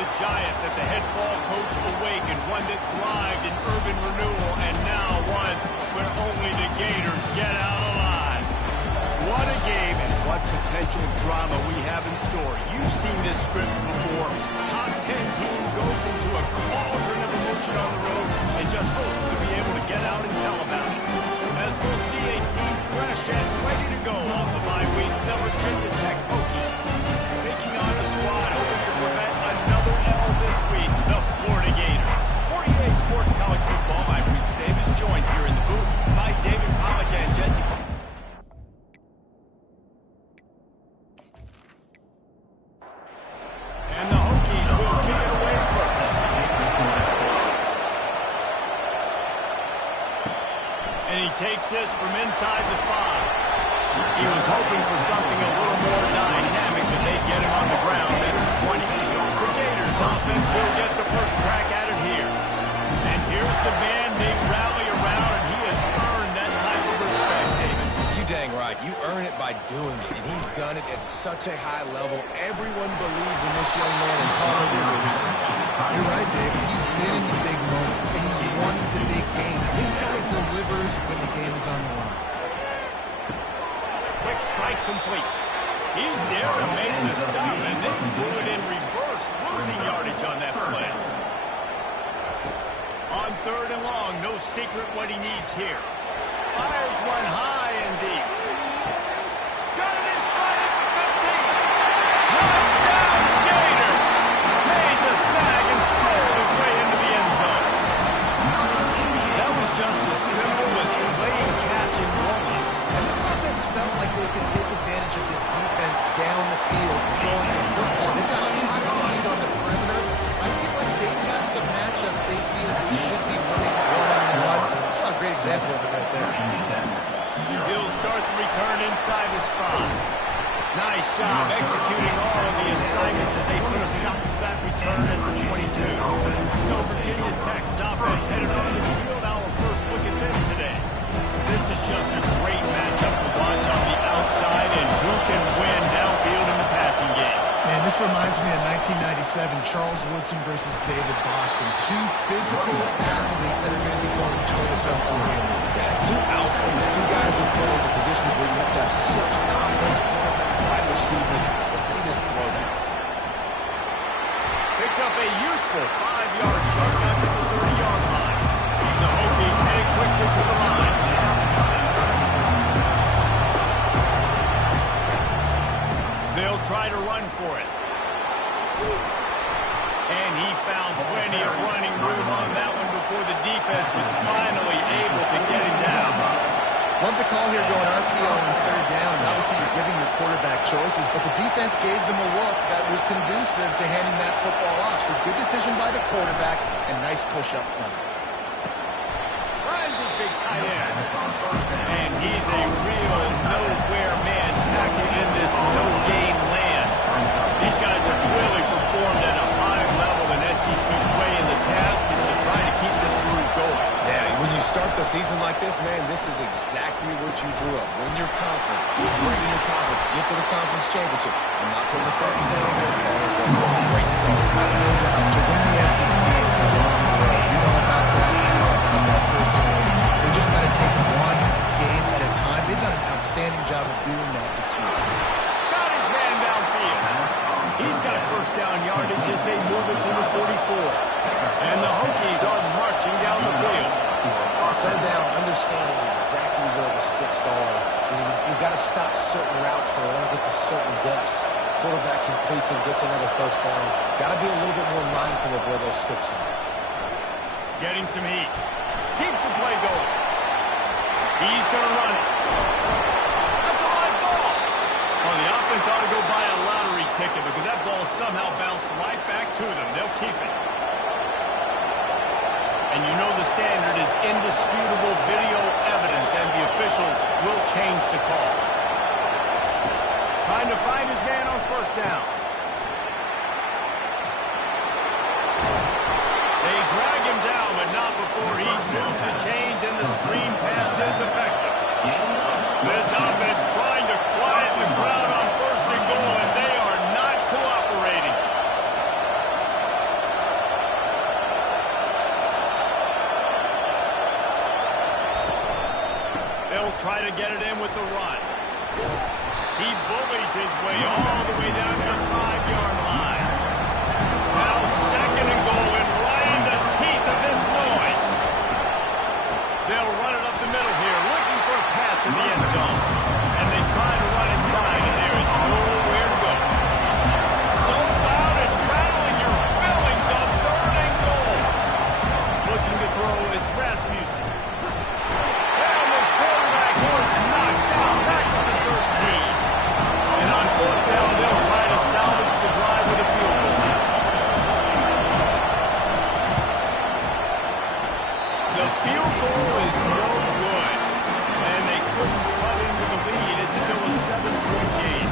The giant that the head ball coach awakened, one that thrived in urban renewal, and now one where only the Gators get out alive. What a game and what potential drama we have in store. You've seen this script before. Top 10 team goes into a cauldron of emotion on the road and just hopes to be able to get out and tell about it. As we'll see a team fresh and ready to go off the bye week, the Virginia Tech Hokies taking on a squad hoping to prevent another L this week, the Florida Gators. For EA Sports College Football, I'm Reese Davis, joined here in the booth by David Pollack and Jesse. And the Hokies will kick it away first. And he takes this from inside the 5. He was hoping for something a little more dynamic, but they get him on the ground at 20. The Gators offense will get the first crack at it here. And here's the man they rally around, and he has earned that type of respect, David. You dang right. You earn it by doing it, and he's done it at such a high level. Everyone believes in this young man, and Palmer, there's a reason why. You're right, David. He's been in the big moments, and he's won the big games. This guy delivers when the game is on the line. Quick strike complete. He's there to make the stop, and they threw it in reverse, losing yardage on that play. On 3rd and long, no secret what he needs here. Fires one high and deep. Got it in stride at the 15. Touchdown, Gator! Made the snag and strolled his way into the end zone. That was just as simple as playing catch and roll-ups. And this offense felt like they could take advantage of this defense down the field, throwing the football. They've got a lot of speed on the perimeter. I feel like they've got some matchups they feel they should be running one-on-one. I saw a great example of it right there. He'll start the return inside his 5. Nice job executing all of the assignments as they put a stop to that return at the 22. So Virginia Tech's offense headed on the field. Our first look at them today. This is just a great matchup to watch on the outside, and who can win downfield in the passing game. Man, this reminds me of 1997, Charles Woodson versus David Boston. Two physical athletes that are going to be going toe-to-toe all game. Yeah, two alphas, two guys that play in the positions where you have to have such confidence, quarterback, wide receiver. Let's see this throw down. Picks up a useful 5-yard chunk out to the 30-yard line. The Hokies head quickly to the line. They'll try to run for it. And he found plenty of running room on that one before the defense was finally able to get him down. Love the call here going RPO on 3rd down. Obviously, you're giving your quarterback choices, but the defense gave them a look that was conducive to handing that football off. So good decision by the quarterback and nice push up front. Ryan's his big tight end. And he's a real nowhere man tackling in this no-gain land. These guys have really performed at a high level in SEC play, and the task is to try to keep this groove going. Yeah, when you start the season like this, man, this is exactly what you drew up. Win your conference, be great in your conference, get to the conference championship. I'm not putting the cart before the horse, but great start. To win the SEC, it's a long road. You know about that. I know about that personally. They just got to take one game at a time. They've done an outstanding job of doing that this year. Got his man downfield. He's got first down yardage as they move it to the 44. And the Hokies are marching down the field. 3rd down, understanding exactly where the sticks are. You've got to stop certain routes so they don't get to certain depths. Quarterback completes and gets another first down. Got to be a little bit more mindful of where those sticks are. Getting some heat. Keeps the play going. He's going to run it. That's a live ball. Well, the offense ought to go buy a lottery ticket because that ball somehow bounced right back to them. They'll keep it. And you know the standard is indisputable video evidence, and the officials will change the call. Trying to find his man on first down. They drag him down, but not before he's moved the chains, and the screen pass is effective. This offense trying to quieten the crowd on 1st and goal, and they are not cooperating. They'll try to get it in with the run. He bullies his way all the way down to the 5-yard line. Now 2nd and goal, and right in the teeth of this noise. They'll run it up the middle here, looking for a path to the end zone. And they try to run inside, and there is nowhere to go. So loud it's rattling your fillings on 3rd and goal. Looking to throw, it's Rasmussen. And the quarterback was knocked out back to the 13. And on 4th down, they'll try to salvage the drive with a field goal. The field goal is no good, and they couldn't cut into the lead. It's still a 7-point game.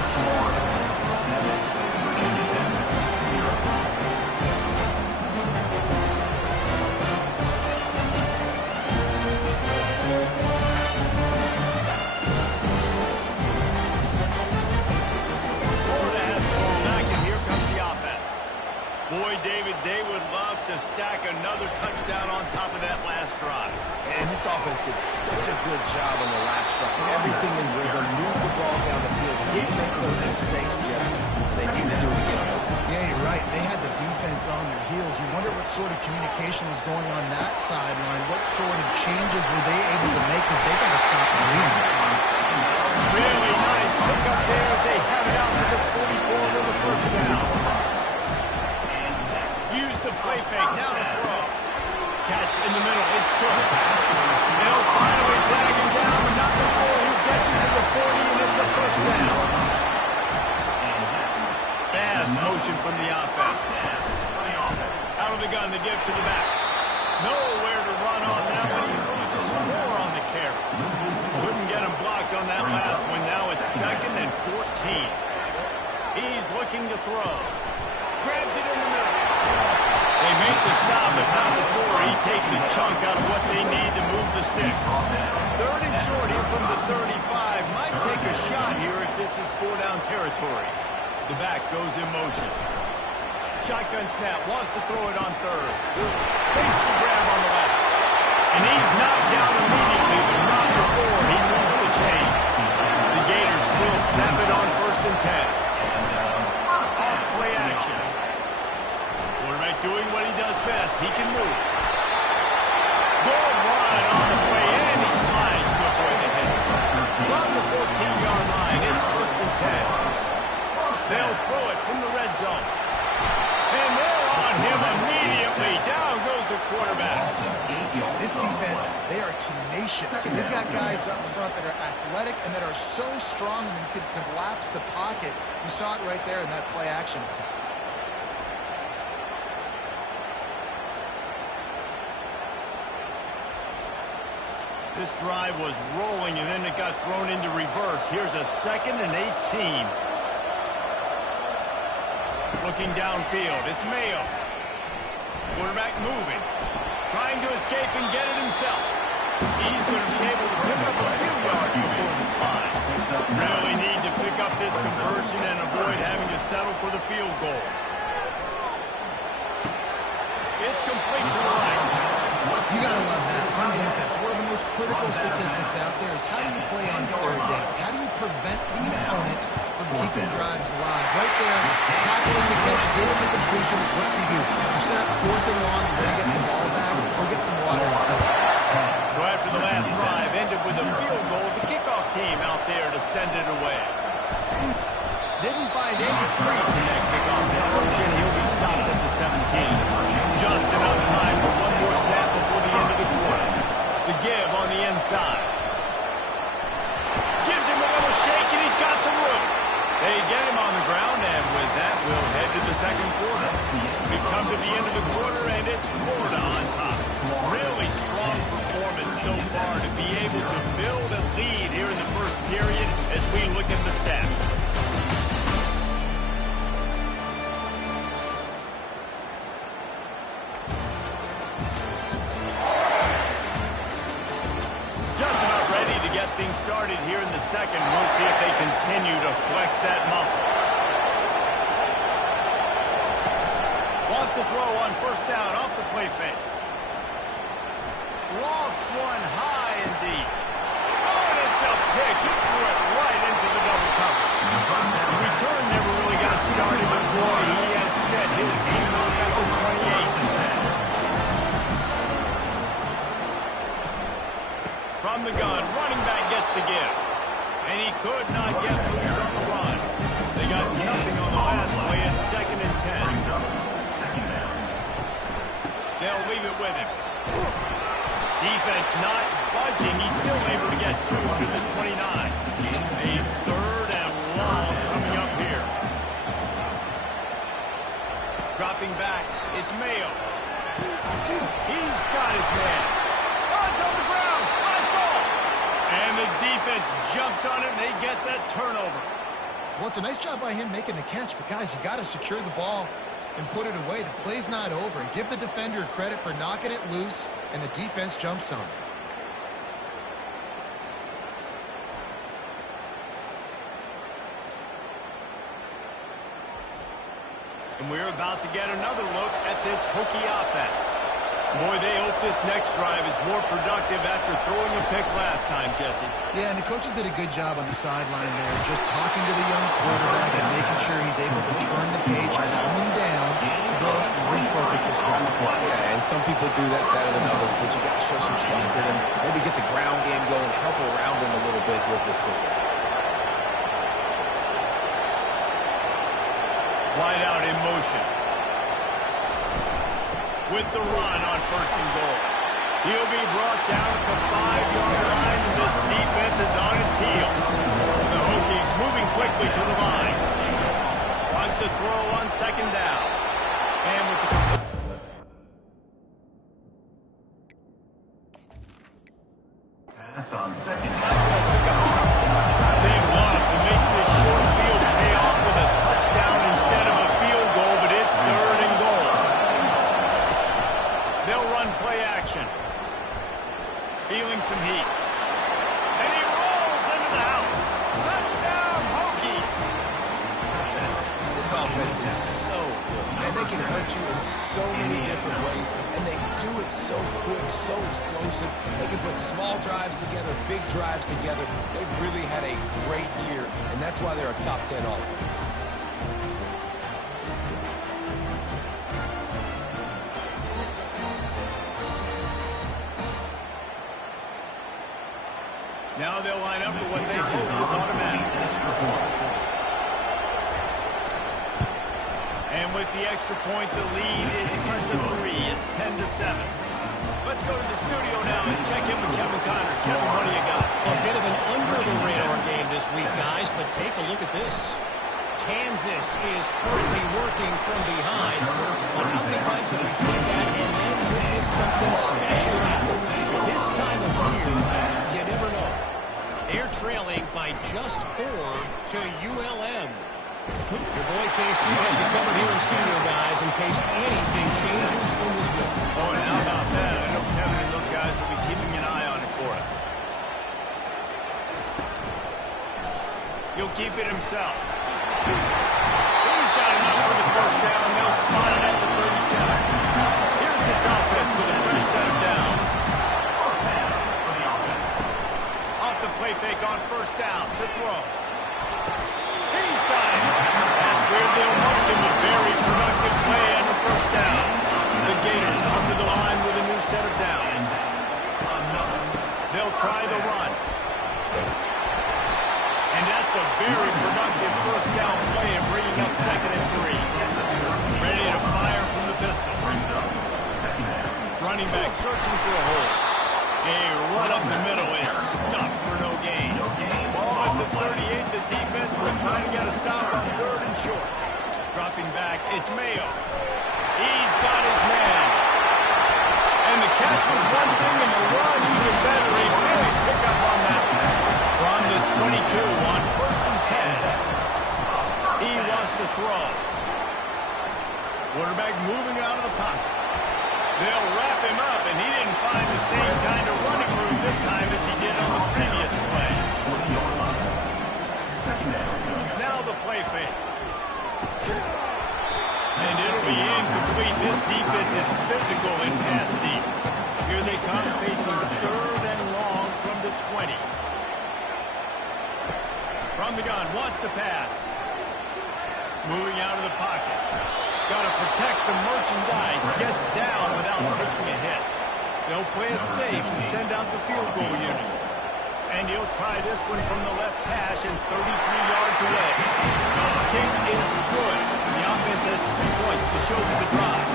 Florida has the ball back, and here comes the offense. Boy, David, they would love to stack another touchdown on top of that last drive. And this offense did such a good job on the last drive. Everything in rhythm, move the ball down the field. Didn't make those mistakes, Jesse. They need to do it again on this one. Yeah, you're right. They had the defense on their heels. You wonder what sort of communication was going on that sideline. What sort of changes were they able to make because they got to stop the lead. Really nice pickup there as they have it out to the 44 with the 1st down. Use the play fake, now to throw. Catch in the middle, it's good. They'll finally drag him down, but not before he gets it to the 40, and it's a 1st down. Fast motion from the offense. Out of the gun to give to the back. Nowhere to run on that one. He loses 4 on the carry. Couldn't get him blocked on that last one. Now it's 2nd and 14. He's looking to throw. Grabs it in the middle. They make the stop, but not before he takes a chunk out of what they need to move the sticks. 3rd and short here from the 35. Might take a shot here if this is 4-down territory. The back goes in motion. Shotgun snap, wants to throw it on 3rd. Makes the grab on the left. And he's knocked down immediately, but not before he moves the chains. The Gators will snap it on 1st and 10. Off play action. Quarterback doing what he does best. He can move. Good run on the play, and he slides to avoid the hit. From the 14-yard line, it's 1st and 10. They'll throw it from the red zone. And they're on him immediately. Down goes the quarterback. This defense, they are tenacious. And they've got guys up front that are athletic and that are so strong and can collapse the pocket. You saw it right there in that play action attempt. This drive was rolling, and then it got thrown into reverse. Here's a 2nd and 18. Looking downfield, it's Mayo. Quarterback moving. Trying to escape and get it himself. He's going to be able to pick up a few yards before the slide. Really need to pick up this conversion and avoid having to settle for the field goal. It's complete to the right. You got to love that. On defense, one of the most critical statistics out there is how do you play on 3rd down? How do you prevent the opponent from keeping drives alive? Right there, tackling the catch, getting the completion. What do? You set up 4th and long, you're going to get the ball back, or get some water and something. So after the last drive ended with a field goal, the kickoff team out there to send it away. Didn't find any crease in that kickoff approach, and he'll be stopped at the 17. Just enough time for one more snap before the end of the quarter. The give on the inside. Gives him a little shake, and he's got some room. They get him on the ground, and with that, we'll head to the 2nd quarter. We've come to the end of the quarter, and it's Florida on top. Really strong performance so far to be able to build a lead here in the 1st period as we look at the stats. Just about ready to get things started here in the 2nd. We'll see if they continue to flex that muscle. Wants to throw on 1st down off the play fake. Lofts one high and deep. Oh, and kick. He threw it right into the double cover. The return never really got started, but boy, he has set his team on number 28. From the gun, running back gets to give. And he could not get loose on the run. They got nothing on the last play. It's 2nd and 10. They'll leave it with him. Defense not budging. He's still able to get 2 to the 29. A 3rd and long coming up here. Dropping back, it's Mayo. He's got his man. Oh, it's on the ground. Live ball. And the defense jumps on it, and they get that turnover. Well, it's a nice job by him making the catch, but guys, you got to secure the ball and put it away. The play's not over. And give the defender credit for knocking it loose, and the defense jumps on it. And we're about to get another look at this Hokie offense. Boy, they hope this next drive is more productive after throwing a pick last time, Jesse. Yeah, and the coaches did a good job on the sideline there, just talking to the young quarterback and making sure he's able to turn the page, calm him down, to go out and refocus this one. Yeah, and some people do that better than others, but you got to show some trust in him. Maybe get the ground game going, help around him a little bit with this system. Wide out in motion. With the run on 1st and goal. He'll be brought down at the 5-yard line, and this defense is on its heels. The Hokies moving quickly to the line. Wants to throw on 2nd down. And with the... Pass on 2nd down. They love to make this short field pay off with a touchdown instead of a field goal, but it's 3rd and goal. They'll run play action. Feeling some heat. And he rolls into the house. Touchdown, Hokie! This offense is so good, and they can hurt you in so many different ways, and they do it so quick, so explosive. They can put small drives together, big drives together. They've really had a great year, and that's why they're a top 10 offense. Now they'll line up for what they hope is automatic. And with the extra point, the lead is cut to 3. It's 10-7. Let's go to the studio now and check in with Kevin Connors. Kevin, what do you got? A bit of an under-the-radar game this week, guys, but take a look at this. Kansas is currently working from behind. Well, how many times have we seen that and then witness something special happen? This time of year, you never know. They're trailing by just 4 to ULM. Your boy KC has you covered here in studio, guys, in case anything changes in this one. Oh, and how about that? I know Kevin and those guys will be keeping an eye on it for us. He'll keep it himself. He's got enough for the 1st down. They'll spot it at the 37. Here's this offense with a fresh set of downs. Off the play fake on 1st down. The throw. He's got it. That's where they'll mark him a very productive play on the 1st down. The Gators come to the line with a new set of downs. They'll try the run. And that's a very productive 1st down play and bringing up 2nd and 3. Ready to fire from the pistol. Running back searching for a hole. A run up the middle is stuffed for no gain. Ball at the 38, the defense will try to get a stop on 3rd and short. Dropping back, it's Mayo. He's got his man. And the catch was one thing and the run even better. A big pickup on that one. From the 22 on 1st and 10. He wants to throw. Quarterback moving out of the pocket. They'll wrap him up, and he didn't find the same kind of running room this time as he did on the previous play. Now the play fake. And it'll be incomplete. This defense is physical and pass deep. Here they come, facing to pass. Moving out of the pocket. Got to protect the merchandise. Gets down without taking a hit. They'll play it safe and send out the field goal unit. And he'll try this one from the left hash and 33 yards away. Kick is good. The offense has 3 points to show for the drive.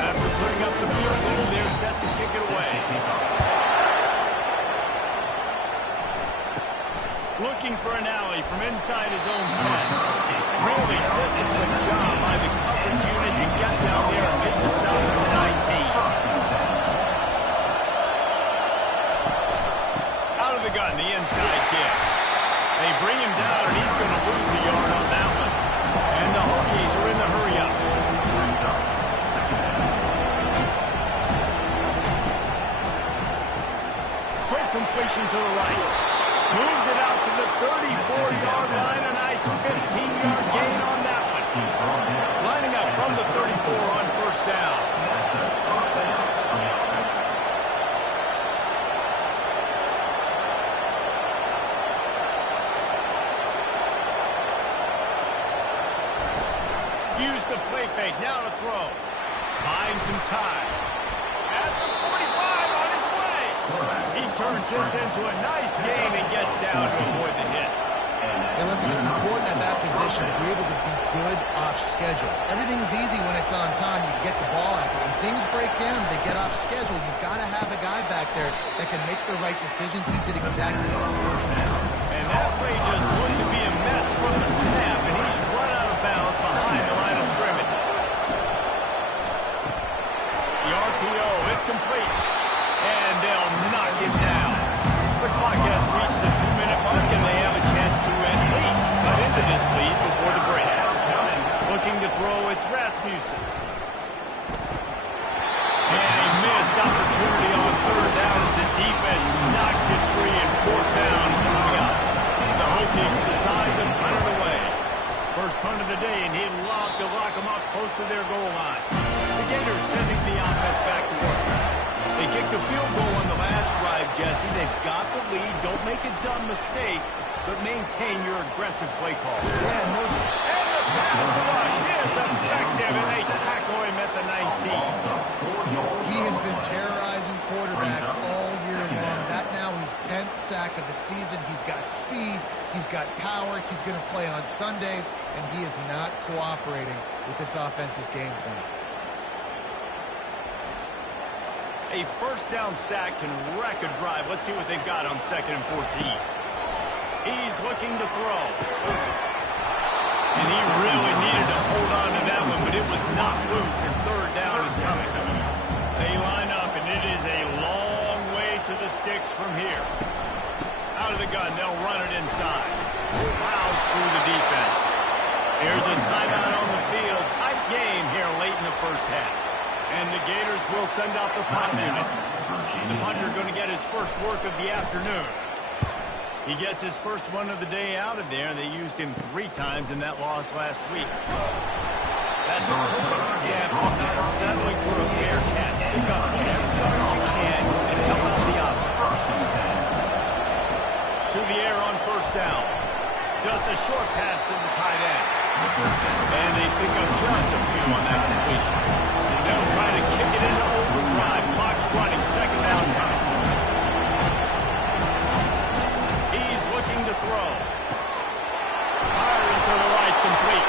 After putting up the field goal, they're set to kick it away. Looking for an alley from inside his own 10. Really disciplined job by the coverage unit to get down there and make the stop at the 19. Out of the gun, the inside kick. They bring him down, and he's going to lose a yard on that one. And the Hokies are in the hurry-up. Quick completion to the right. Moves it out to the 34-yard line. A nice 15-yard gain on that one. Lining up from the 34 on first down. Use the play fake. Now to throw. Buying some time. At the 45 on his way. He turns this into a nice gain and gets down to avoid the hit. Hey, listen, it's important at that position to be able to be good off schedule. Everything's easy when it's on time. You get the ball out. But when things break down, they get off schedule. You've got to have a guy back there that can make the right decisions. He did exactly that. And that play just looked to be a mess from the snap, and he's run out of bounds behind the line of scrimmage. The RPO, it's complete. And they'll knock him down. The clock has reached the 2-minute mark, and they have a chance to at least cut into this lead before the break. Looking to throw, it's Rasmussen. And a missed opportunity on third down as the defense knocks it free, and fourth down is coming up. The Hokies decide to punt it away. First punt of the day, and he'd love to lock them up close to their goal line. The Gators sending the offense back to work. They kicked a field goal on the last drive, Jesse. They've got the lead. Don't make a dumb mistake, but maintain your aggressive play call. Yeah, no. And the pass rush is effective, and they tackle him at the 19. He has been terrorizing quarterbacks all year long. That now his 10th sack of the season. He's got speed. He's got power. He's going to play on Sundays, and he is not cooperating with this offense's game plan. A first down sack can wreck a drive. Let's see what they've got on 2nd and 14. He's looking to throw. And he really needed to hold on to that one, but it was not loose, and third down is coming. They line up, and it is a long way to the sticks from here. Out of the gun, they'll run it inside. Plows through the defense. Here's a timeout on the field. Tight game here late in the first half. And the Gators will send out the punt unit. The punter going to get his first work of the afternoon. He gets his first one of the day out of there. They used him 3 times in that loss last week. That's a perfect example of not settling for a fair catch. Pick up whatever yard you can and help out the offense. To the air on first down. Just a short pass to the tight end. And they pick up just a few on that completion. They'll try to kick it into overdrive. Clock's running. 2nd down coming. He's looking to throw. Firing to the right, complete.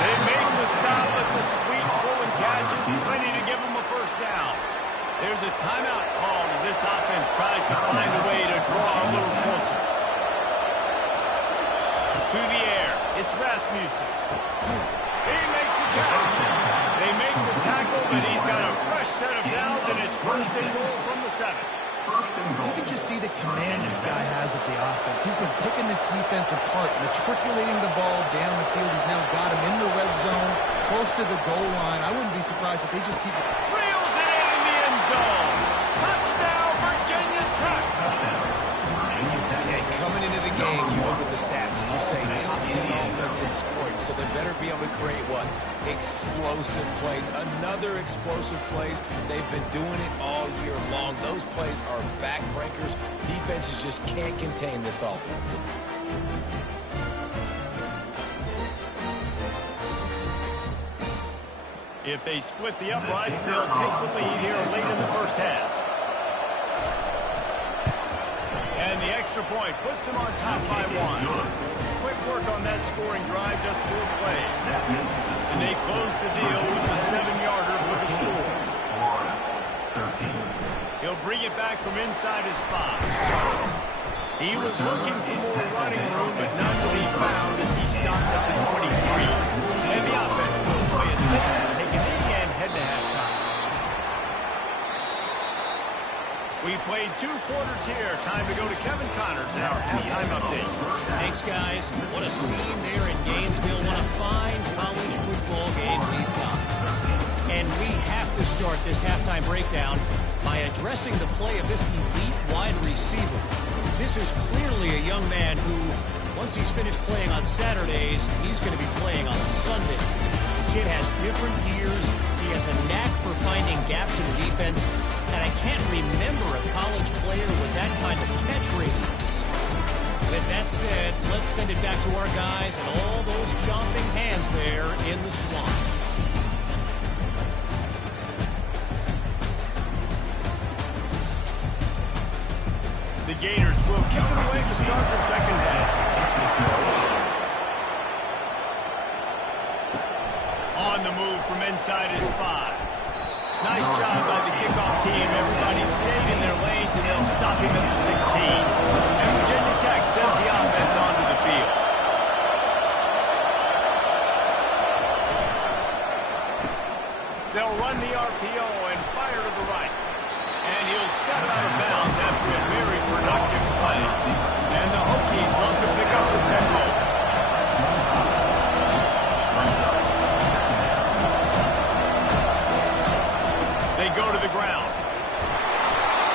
They make the stop with the sweet pulling catches. Plenty to give them a first down. There's a timeout called as this offense tries to find a way to draw a little closer. To the air. It's Rasmussen. He makes the catch. They make the tackle, but he's got a fresh set of downs, and it's 1st and goal from the 7. You can just see the command this guy has of the offense. He's been picking this defense apart, matriculating the ball down the field. He's now got him in the red zone, close to the goal line. I wouldn't be surprised if they just keep it. Reels it in the end zone. Touchdown, Virginia Tech. Yeah, coming into the game, you So they better be able to create what? Explosive plays. Another explosive plays. They've been doing it all year long. Those plays are backbreakers. Defenses just can't contain this offense. If they split the uprights, they'll take the lead here late in the first half. And the extra point puts them on top by 1. Quick work on that scoring drive, just 4 plays. And they close the deal with the 7-yarder for the score. He'll bring it back from inside his 5. He was looking for more running room, but none to be found as he stopped up at 23. And the offense will play it safe. Head to halftime. We played 2 quarters here. Time to go to Kevin Connors in our halftime update. Thanks, guys. What a scene there in Gainesville. What a fine college football game we've got. And we have to start this halftime breakdown by addressing the play of this elite wide receiver. This is clearly a young man who, once he's finished playing on Saturdays, he's going to be playing on Sundays. The kid has different gears. He has a knack for finding gaps in the defense, and I can't remember a college player with that kind of catch radius. With that said, let's send it back to our guys and all those chomping hands there in the swamp. The Gators will kick it away to start the second half. On the move from inside his 5. Nice job by the kickoff team. Everybody stayed in their lanes, and they'll stop him at the 16. And Virginia Tech sends the offense onto the field. They'll run the RPO and fire to the right. And he'll step out of bounds after a very productive play. And the Hokies want to pick up the tempo. They go to the ground.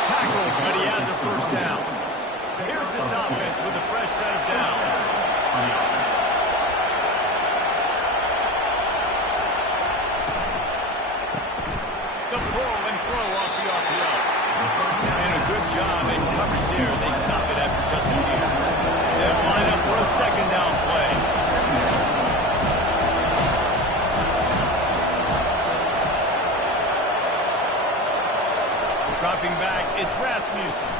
Tackled, but he has a first down. Here's this offense with a fresh set of downs. The pull and throw off the RPO. And a good job in coverage there. They stop it after just a few. They'll line up for a second down play. Dropping back, it's Rasmussen.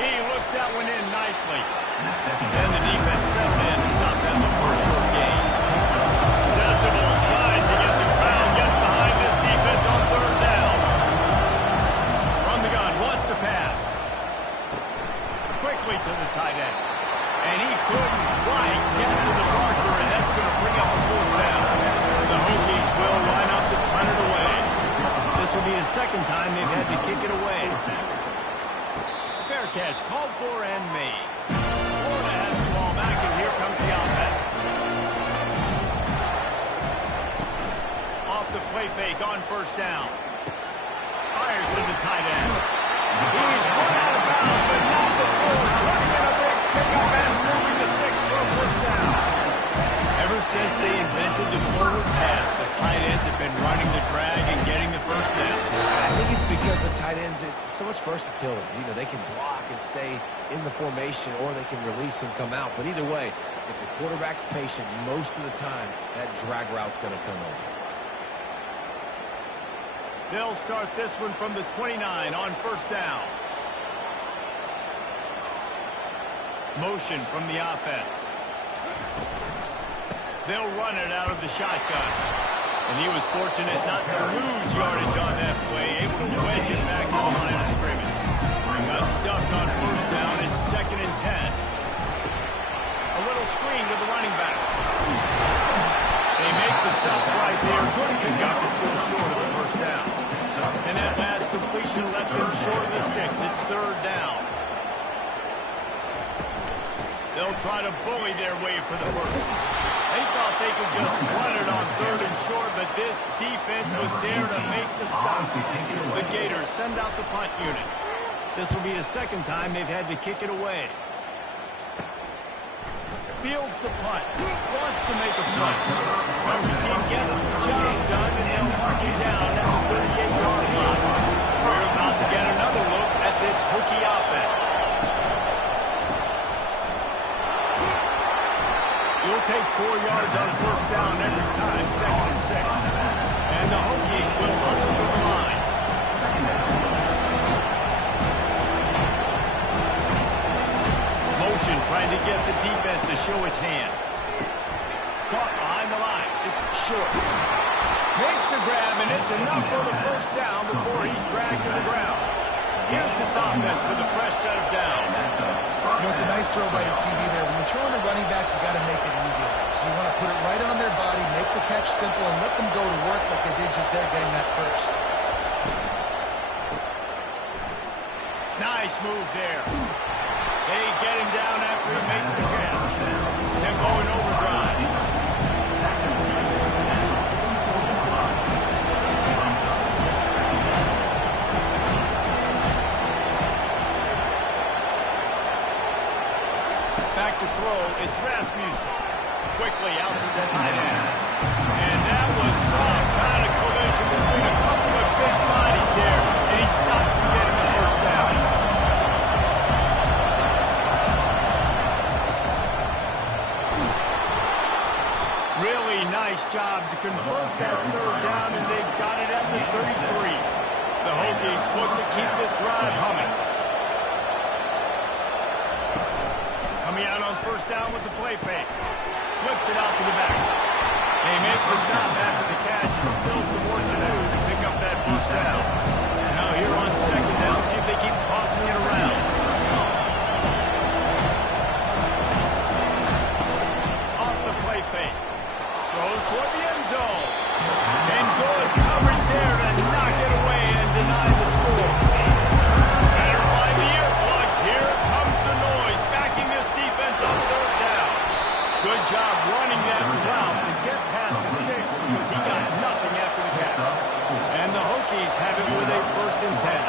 He looks that one in nicely. And the defense settled in to stop that one for a short gain. Decibels rising as the crowd gets behind this defense on 3rd down. From the gun, wants to pass. Quickly to the tight end. And he couldn't quite get to the marker, and that's going to bring up a 4th down. The Hokies will line up to punt it away. This will be the second time they've had to kick it away. Fair catch, called for and made. Florida has the ball back, and here comes the offense. Off the play fake on 1st down. Fires to the tight end. He's run out of bounds, but not before turning in a big pickup and moving the sticks for a 1st down. Ever since they invented the forward pass, the tight ends have been running the drag and getting the 1st down. I think it's because the tight ends is so much versatility. You know, they can block and stay in the formation, or they can release and come out. But either way, if the quarterback's patient most of the time, that drag route's going to come over. They'll start this one from the 29 on 1st down. Motion from the offense. They'll run it out of the shotgun. And he was fortunate not to lose yardage on that play, able to wedge it back to the line of scrimmage. Got stuffed on 1st down. It's 2nd and 10. A little screen to the running back. They make the stop right there. He's got to still short of the 1st down. And that last completion left him short of the sticks. It's 3rd down. They'll try to bully their way for the 1st. They thought they could just run it on 3rd and short, but this defense was there to make the stop. The Gators send out the punt unit. This will be the 2nd time they've had to kick it away. Fields the punt. Wants to make a punt. Coverage team gets the job done, and they'll mark it down at the 38-yard line. We're about to get another look at this Hokie offense. You'll take 4 yards on first down every time, 2nd and 6. And the Hokies will hustle to the line. Motion trying to get the defense to show his hand. Caught behind the line. It's short. Makes the grab, and it's enough for the first down before he's dragged to the ground. Here's this offense with a fresh set of downs. You know, it's a nice throw by the QB there. When you're throwing to running backs, you got to make it easy. So you want to put it right on their body, make the catch simple, and let them go to work like they did just there getting that first. Nice move there. They get him down after he makes the catch. Tempo and overdrive. Back to throw, it's Rasmussen. Quickly out to the tight end. And that was some kind of collision between a couple of big bodies there, and he stopped from getting the first down. Really nice job to convert that third down, and they've got it at the 33. The Hokies look to keep this drive humming. Coming out on first down with the play fake. Flips it out to the back. They make the stop after the catch, and still some work to do to pick up that first down. Now here on second down, see if they keep tossing it around. Off the play fake. Goes toward the end zone. And good coverage there to knock it away and deny the score. Better find the earplugs. Here comes the noise, backing this defense on third down. Good job running that route to get past the sticks because he got nothing after the catch. And the Hokies have it with a 1st and 10.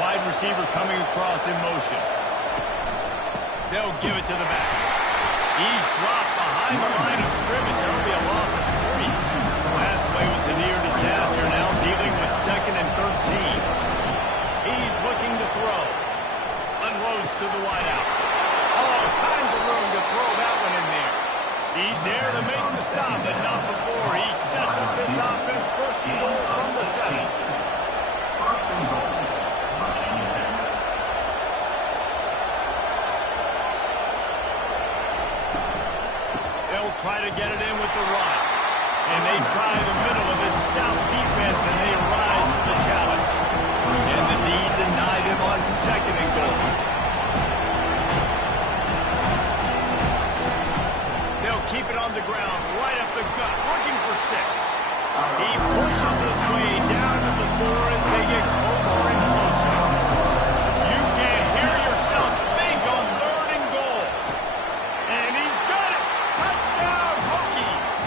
Wide receiver coming across in motion. They'll give it to the back. He's dropped behind the line of scrimmage. That'll be a loss of 3. Last play was a near disaster, now dealing with 2nd and 13. He's looking to throw. Unloads to the wideout. All kinds of room to throw that one in there. He's there to make the stop, but not before he sets up this offense. 1st and goal from the 7. Try to get it in with the run. And they try the middle of this stout defense, and they rise to the challenge. And the D denied him on 2nd and goal. They'll keep it on the ground, right up the gut, looking for 6. He pushes his way down to the 4 as they get closer and closer. You can hear yourself think on 3rd and goal. And he's got it. Touchdown, Hokies!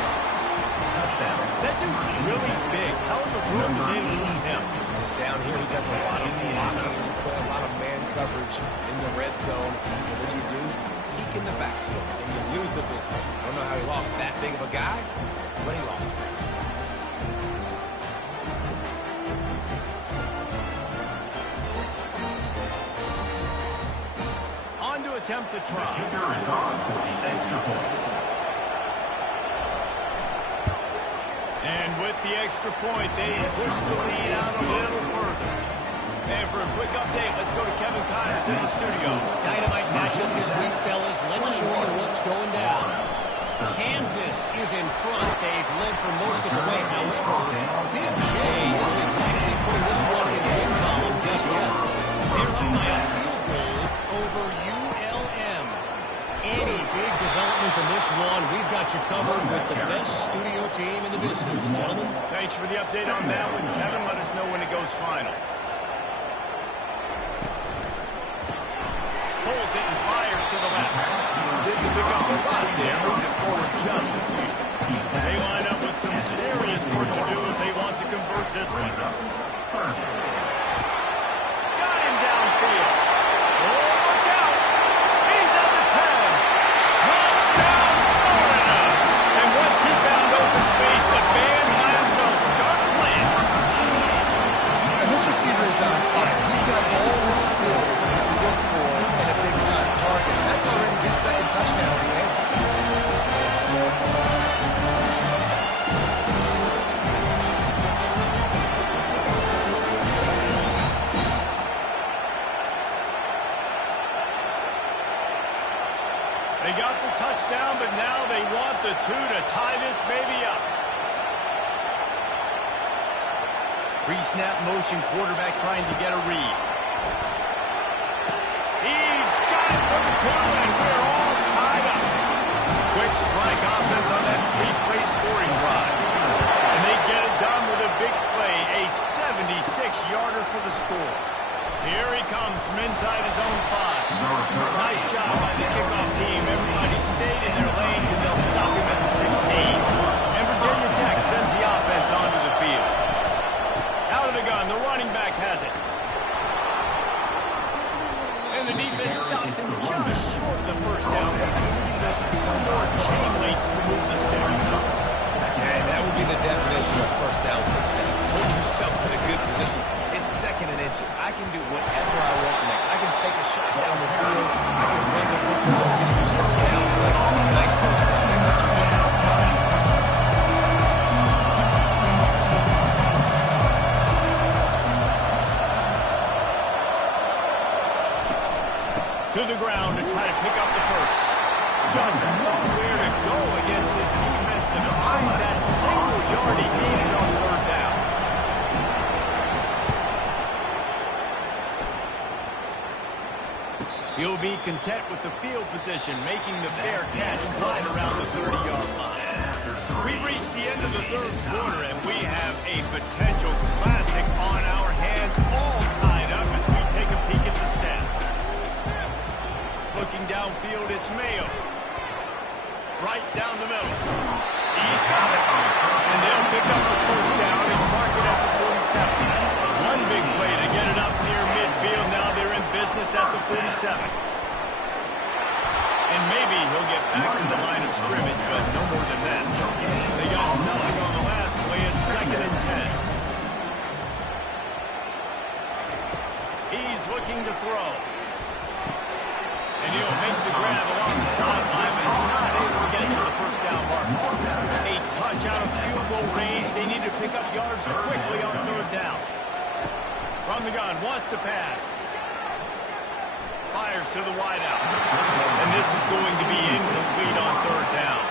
That dude's really big. How in the world did they lose him? He's down here. He does a lot of blocking. You play a lot of man coverage in the red zone. And what do? Peek in the backfield, and you lose the big fella. I don't know how he lost that big of a guy, but he lost him. On to attempt the try. Kicker is on for the extra point. And with the extra point, they push the lead out a little further. And for a quick update, let's go to Kevin Connors in the studio. Dynamite matchup this week, fellas. Let's show you what's going down. Kansas is in front. They've led for most of the way. However, Big J isn't excitedly putting this one in the win column just yet. They're up by a field goal over ULM. Any big developments in this one, we've got you covered with the best studio team in the business, gentlemen. Thanks for the update on that one, Kevin. Let us know when it goes final. Pulls it and fires to the left. Didn't pick up the lot there, moving it forward just a few. They line up with some serious work to do if they want to convert this one. Got him downfield. Oh, look out! He's at the 10. They got the touchdown, but now they want the 2 to tie this baby up. Pre-snap motion, quarterback trying to get a read. He's got it for the 2, and we're all tied up. Quick strike offense on that 3-play scoring drive. And they get it done with a big play, a 76-yarder for the score. Here he comes from inside his own 5. Nice job by the kickoff team. Everybody stayed in their lanes, and they'll stop him at the 16. And Virginia Tech sends the offense onto the field. Out of the gun, the running back has it. And the defense stops him just short of the first down. They need a few more chain links to move the sticks. And that would be the definition of first down success. Put yourself in a good position. It's 2nd and inches. I can do whatever I want next. I can take a shot down the field. I can run the football, get a new set of downs. Like, nice first down execution. To the ground to try to pick up the first. Just nowhere to go against this defense to find that single yard he needed on 3rd down. He'll be content with the field position, making the fair catch right around the 30-yard line. We've reached the end of the 3rd quarter, and we have a potential classic on our hands, all tied up as we take a peek at the stats. Looking downfield, it's Mayo. Right down the middle. He's got it. And they'll pick up the first down and mark it at the 47. One big play to get it up near midfield. Now they're in business at the 47. And maybe he'll get back to the line of scrimmage, but no more than that. They got nothing on the last play. It's 2nd and 10. He's looking to throw. And he'll make the grab along the sideline, but he's not able to get to the first down mark. A touch out of field goal range. They need to pick up yards quickly on 3rd down. From the gun, wants to pass. Fires to the wideout. And this is going to be incomplete on 3rd down.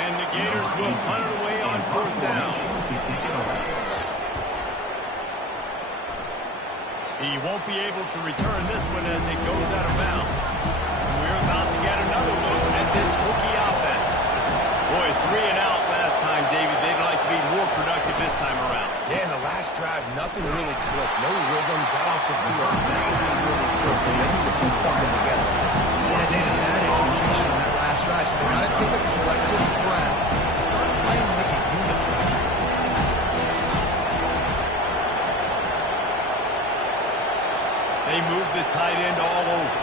And the Gators will punt it away on 4th down. He won't be able to return this one as it goes out of bounds. We're about to get another look at this rookie offense. Boy, 3 and out last time, David. They'd like to be more productive this time around. Yeah, in the last drive, nothing really clicked. No rhythm, got off the field really quickly. They need to put something together. Yeah, David, bad execution on that last drive, so they got to take a collective breath and start playing like a unit. They move the tight end all over.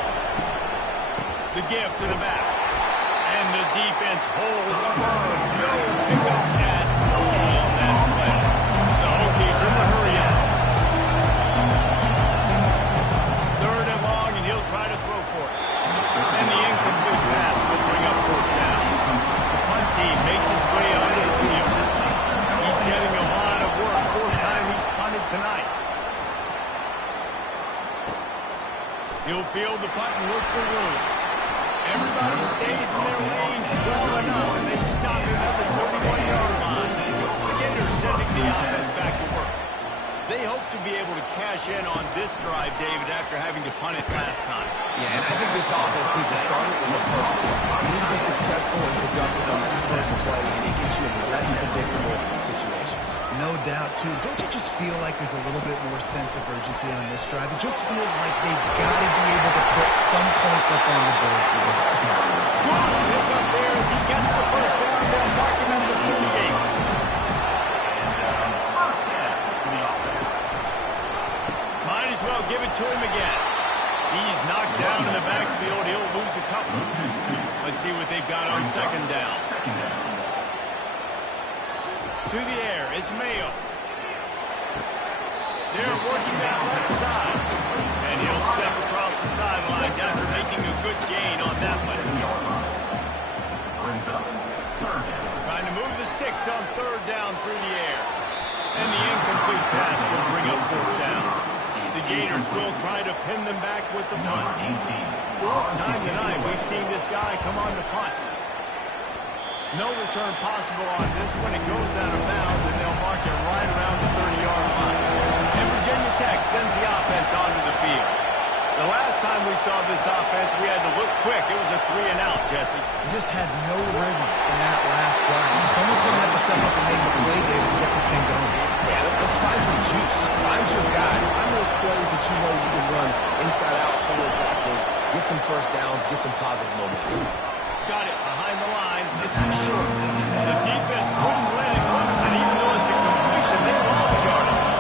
The give to the back. And the defense holds firm. No pickup at all on that play. The Hokies in the hurry up. 3rd and long, and he'll try to throw for it. And the incomplete pass will bring up 4th down. The punt team makes its way onto the field. He's getting a lot of work. 4th time he's punted tonight. He'll field the punt and look for room. Everybody stays in their lanes well enough, and they stop him at the 31-yard line. The Gators sending the offense back to work. They hope to be able to cash in on this drive, David, after having to punt it last time. Yeah, and I think this offense needs to start it in the first play. You need to be successful and productive on that first play, and it gets you in less predictable situations. No doubt, too. Don't you just feel like there's a little bit more sense of urgency on this drive? It just feels like they've got to be able to put some points up on the board here. Good pick up there as he gets the first down. They'll mark him at the 38. Might as well give it to him again. He's knocked down in the backfield. He'll lose a couple. Let's see what they've got on 2nd down. To the air, it's Mayo. They're working that left side. And he'll step across the sidelines after making a good gain on that one. Trying to move the sticks on 3rd down through the air. And the incomplete pass will bring up 4th down. The Gators will try to pin them back with the punt. Fourth time tonight we've seen this guy come on the punt. No return possible on this when it goes out of bounds, and they'll mark it right around the 30-yard line. And Virginia Tech sends the offense onto the field. The last time we saw this offense, we had to look quick. It was a 3-and-out, Jesse. You just had no rhythm in that last drive. So someone's going to have to step up and make a play, David, to get this thing going. Yeah, let's find some juice. Find your guy. Find those plays that you know you can run inside out, forward, backwards, get some first downs, get some positive momentum. Got it behind the line. It's short. The defense wouldn't let it loose, and even though it's a completion, they lost yardage.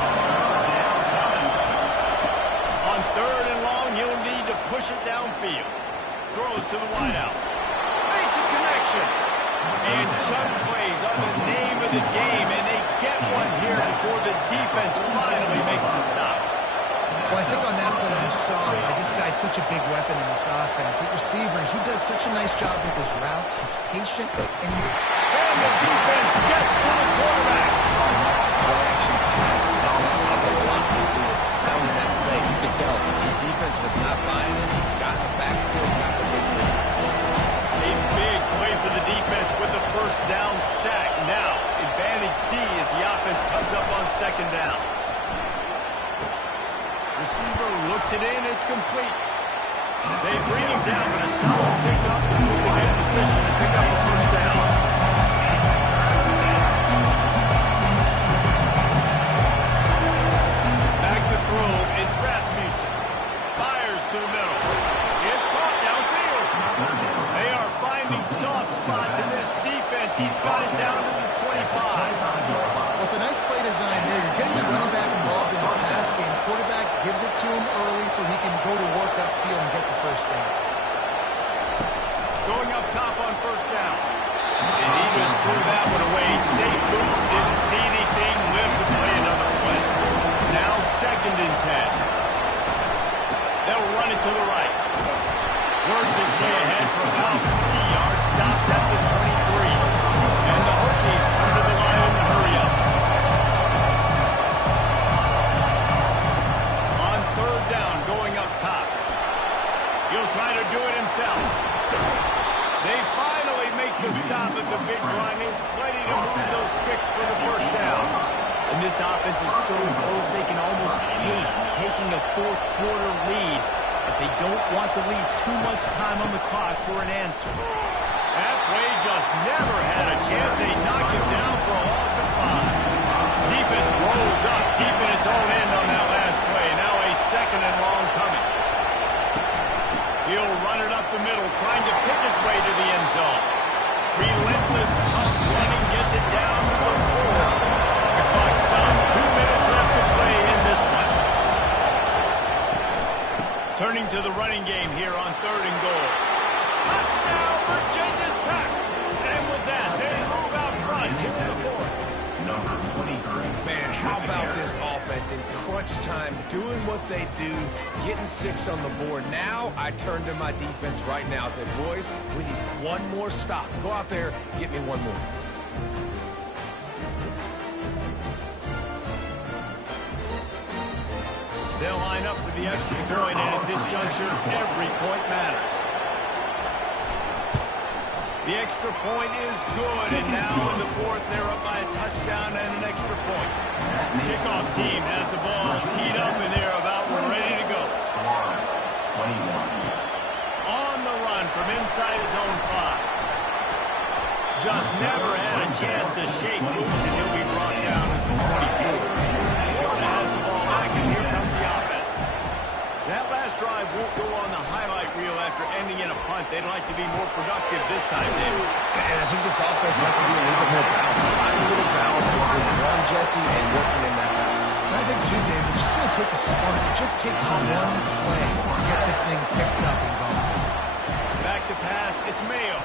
On third and long, he'll need to push it downfield. Throws to the wideout. Makes a connection. And chunk plays on the name of the game, and they get one here before the defense finally makes the stop. Well, I think on that play you saw this guy's such a big weapon in this offense. At receiver, he does such a nice job with his routes. He's patient, and he's... And the defense gets to the quarterback. Play-action pass success has a lot to do with selling that play. You can tell the defense was not buying it. Got in the backfield, got the big play. A big play for the defense with the first down sack. Now, advantage D as the offense comes up on second down. Receiver looks it in, it's complete. They bring him down with a solid pickup and move him in position to pick up a first down. Back to throw, it's Rasmussen. Fires to the middle. It's caught downfield. They are finding soft spots in this defense. He's got it down to the 25. Well, it's a nice play design there. You're getting the running back involved in the pass game. Quarterback gives it to him early so he can go to work upfield and get the first down. Going up top on first down. And he just threw that one away. Safe move, didn't see anything, lived to play another play. Now second and 10. They'll run it to the right. Works his way ahead for about 3 yards, stopped at the 23. And the Hokies come to the line in the hurry up. On third down, going up top. He'll try to do it himself. They finally make the stop at the big run. He's plenty to move those sticks for the first down. And this offense is so close they can almost taste taking a fourth quarter lead. But they don't want to leave too much time on the clock for an answer. That play just never had a chance. They knock him down for a loss of 5. Defense rolls up deep in its own end on that last play. Now a second and long coming. He'll run it up the middle, trying to pick its way to the end zone. Relentless, tough running gets it down to the 4. The clock stopped. 2 minutes left to play in this one. Turning to the running game here on third and goal. Touchdown, Virginia Tech! And with that, they move out front into the fourth. Number 23. Man, how about this offense in crunch time, doing what they do, getting 6 on the board. Now I turn to my defense right now and say, boys, we need one more stop. Go out there, get me one more. They'll line up for the extra point, and at this juncture, every point matters. The extra point is good, and now in the fourth, they're up by a touchdown and an extra point. Kickoff team has the ball teed up, and they're about ready to go. 21. On the run from inside his own 5. Just never had a chance to shake loose, and he'll be brought down at the 24. Florida has the ball back, and here comes the offense. That last drive won't go on the highlight reel after ending in a punt. They'd like to be more productive this time, David. And I think this offense has to be a little bit more balanced. Find a little balance between the run, Jesse, and working in that balance. And I think, too, David, it's just going to take a spark. It just takes one play to get this thing picked up and going. Back to pass. It's Mayo.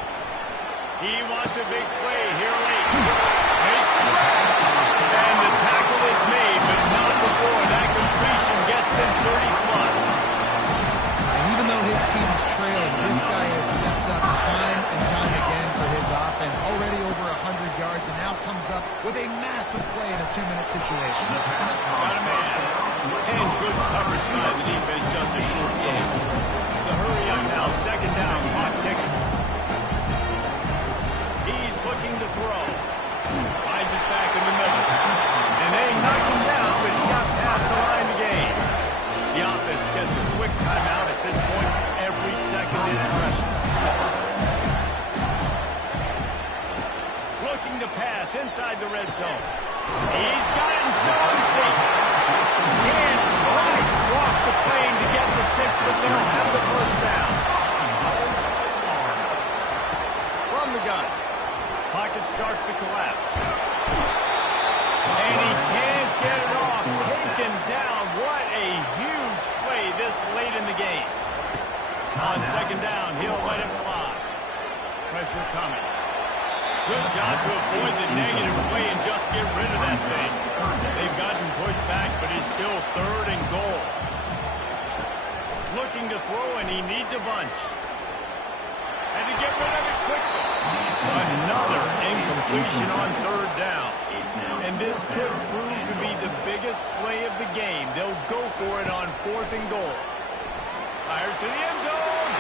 He wants a big play here late. Makes the grab. And the tackle is made, but not before that completion gets them 30+. And even though his team's trailing, this guy has stepped up time and time again for his offense. Already over 100 yards, and now comes up with a massive play in a 2-minute situation. Got a man. And good coverage by the defense, just a short game. The hurry up now, second down, clock ticking. He's looking to throw. Finds us back in the middle. And they knocked him down, but he got past the line to gain. The offense gets a quick timeout at this point. Every second is precious. Looking to pass inside the red zone. He's got it and still on his feet. Can't quite cross the plane to get the 6, but they'll have the first down. From the gun. Pocket starts to collapse. And he can't get it off. Taken down. What a huge play this late in the game. On second down, he'll let it fly. Pressure coming. Good job to avoid the negative play and just get rid of that thing. They've gotten pushed back, but it's still third and goal. Looking to throw, and he needs a bunch. And to get rid of it quickly. Another incompletion on third down. And this could prove to be the biggest play of the game. They'll go for it on fourth and goal. Fires to the end zone.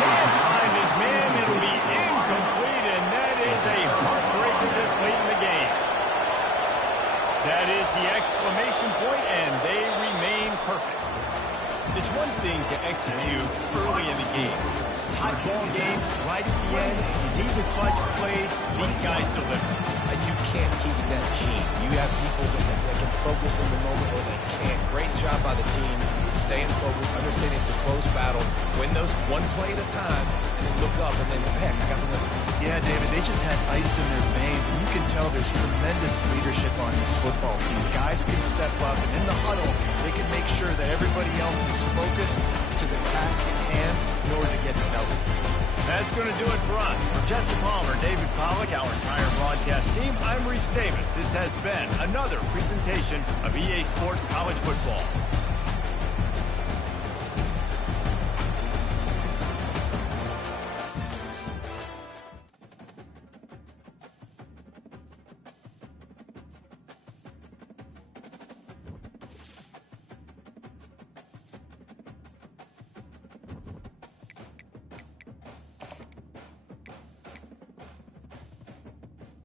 Can't find his man. It'll be incomplete, and that is a heartbreaker this late in the game. That is the exclamation point, and they remain perfect. It's one thing to execute early in the game. Hot ball game, right at the end. You need the clutch plays. These guys deliver. You can't teach that gene. You have people that can focus in the moment or they can't. Great job by the team. Staying focused, understanding it's a close battle. Win those one play at a time, and then look up, and then, heck, I got the win. Yeah, David, they just had ice in their veins, and you can tell there's tremendous leadership on this football team. Guys can step up, and in the huddle, they can make sure that everybody else is focused to the task at hand in order to get the W. That's going to do it for us. For Jesse Palmer, David Pollack, our entire broadcast team, I'm Reese Davis. This has been another presentation of EA Sports College Football.